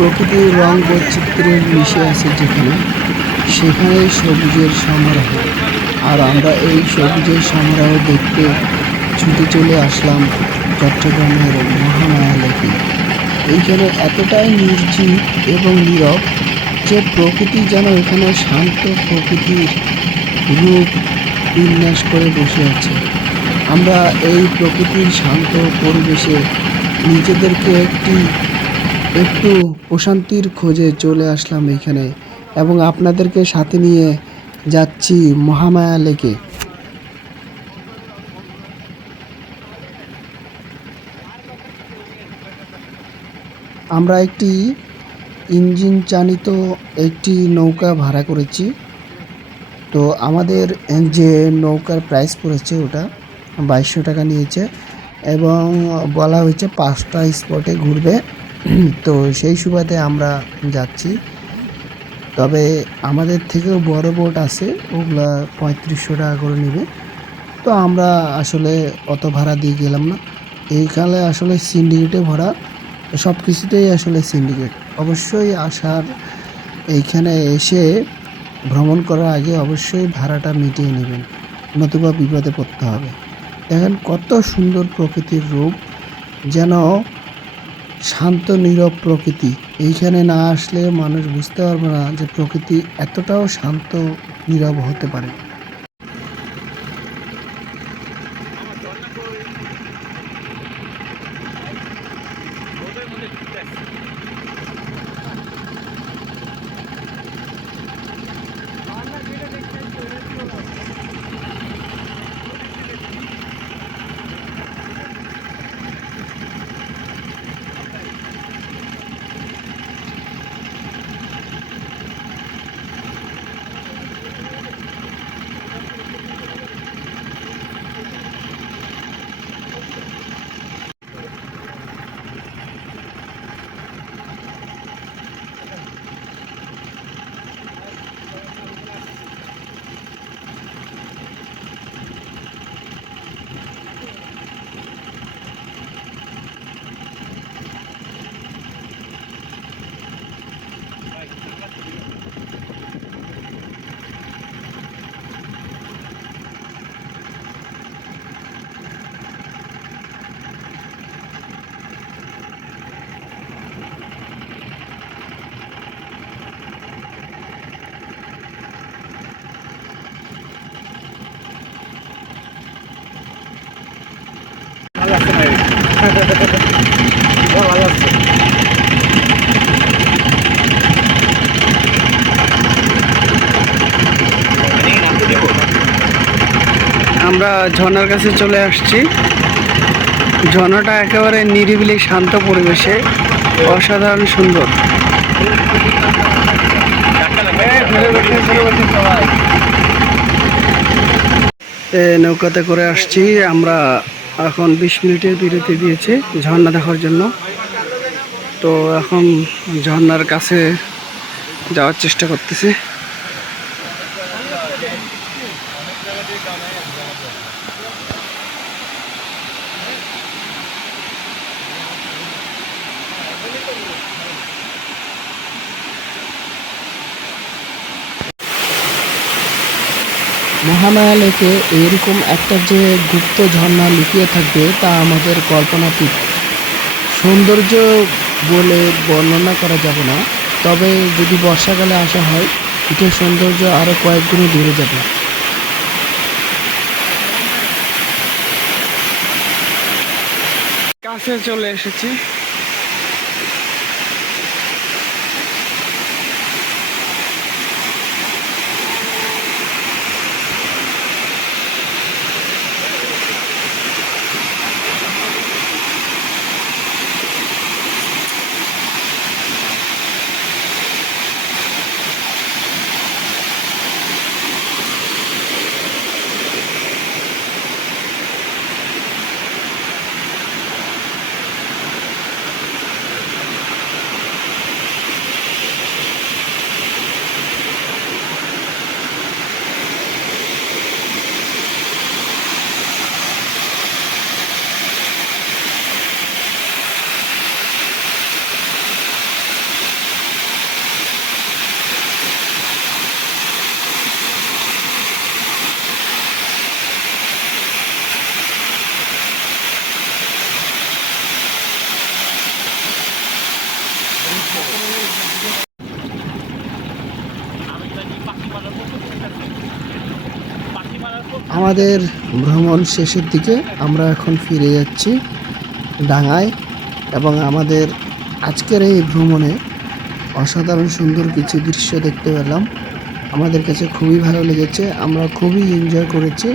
প্রকৃতির রং বৈচিত্র্য মিশে আছে যেখানে, সেখানেই সবুজের সমারোহ। আর আমরা এই সবুজের সমারোহ দেখতে ছুটে চলে আসলাম চট্টগ্রামের মহামায়া লেকে। এইখানে এতটাই নির্জীব এবং নীরব যে প্রকৃতি যেন এখানে শান্ত প্রকৃতির রূপ বিন্যাস করে বসে আছে। আমরা এই প্রকৃতির শান্ত পরিবেশে নিজেদেরকে একটু প্রশান্তির খোঁজে চলে আসলাম এইখানে, এবং আপনাদেরকে সাথে নিয়ে যাচ্ছি মহামায়া লেকে। আমরা একটি ইঞ্জিন চালিত একটি নৌকা ভাড়া করেছি। তো আমাদের যে নৌকার প্রাইস পড়েছে ওটা 2200 টাকা নিয়েছে, এবং বলা হয়েছে 5টা স্পটে ঘুরবে। তো সেই সুবাদে আমরা যাচ্ছি। তবে আমাদের থেকেও বড় বোট আছে, ওগুলা 3500 টাকা করে নেবে। তো আমরা আসলে অত ভাড়া দিয়ে গেলাম না। এইখানে আসলে সিন্ডিকেটে ভরা, সব কিছুতেই আসলে সিন্ডিকেট। অবশ্যই এইখানে এসে ভ্রমণ করার আগে অবশ্যই ভাড়াটা মিটিয়ে নেবেন, নতুবা বিপদে পড়তে হবে। দেখেন কত সুন্দর প্রকৃতির রূপ, যেন শান্ত নীরব প্রকৃতি। এইখানে না আসলে মানুষ বুঝতে পারবে না যে প্রকৃতি এতটাও শান্ত নীরব হতে পারে। আমরা ঝর্ণার কাছে চলে আসছি। ঝর্ণাটা একেবারে নিরিবিলি শান্ত পরিবেশে, অসাধারণ সুন্দর। নৌকাতে করে আসছি আমরা। এখন 20 মিনিটের বিরতি দিয়েছে ঝর্ণা দেখার জন্য। তো এখন ঝর্ণার কাছে যাওয়ার চেষ্টা করতেছি। মহামায়া লেকে এরকম একটা যে গুপ্ত ঝর্ণা লুকিয়ে থাকবে তা আমাদের কল্পনাতীত। সৌন্দর্য বলে বর্ণনা করা যাবে না, তবে যদি বর্ষাকালে আসা হয় এটার সৌন্দর্য আরও কয়েক গুণে বেড়ে যাবে। কাছে চলে এসেছি। আমাদের ভ্রমণ শেষের দিকে আমরা এখন ফিরে যাচ্ছি ডাঙায় এবং আমাদের আজকের এই ভ্রমণে অসাধারণ সুন্দর কিছু দৃশ্য দেখতে পেলাম। আমাদের কাছে খুবই ভালো লেগেছে, আমরা খুবই এনজয় করেছি।